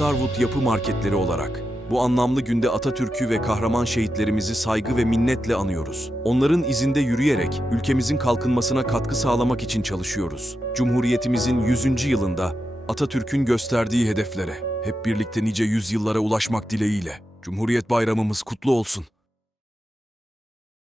Starwood Yapı Marketleri olarak bu anlamlı günde Atatürk'ü ve kahraman şehitlerimizi saygı ve minnetle anıyoruz. Onların izinde yürüyerek ülkemizin kalkınmasına katkı sağlamak için çalışıyoruz. Cumhuriyetimizin 100. yılında Atatürk'ün gösterdiği hedeflere hep birlikte nice yüzyıllara ulaşmak dileğiyle. Cumhuriyet Bayramımız kutlu olsun.